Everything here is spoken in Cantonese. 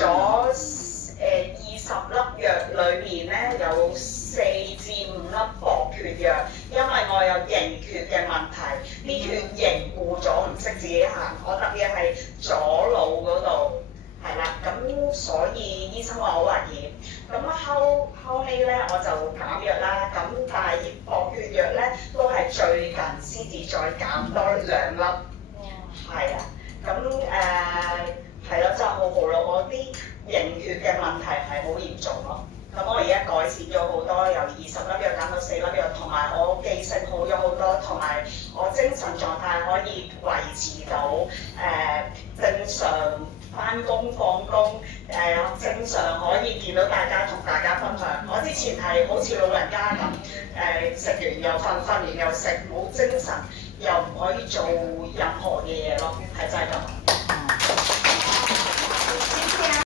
咗20粒藥裏面咧有4至5粒薄血藥，因為我有凝血嘅問題，啲血凝固咗，唔識自己行。我特別係左腦嗰度，係啦，咁所以醫生話好危險。咁後尾咧我就減藥啦，咁但係薄血藥咧都係最近先至再減多2粒，係啊，咁係咯，真係好好咯，我啲凝血嘅問題係好嚴重咯。咁我而家改善咗好多，由20粒藥減到4粒藥，同埋我記性好咗好多，同埋我精神狀態可以維持到正常返工放工，正常可以見到大家同大家分享。我之前係好似老人家咁，食完又瞓，瞓完又食，冇精神，又唔可以做任何嘅嘢咯，係真係咁。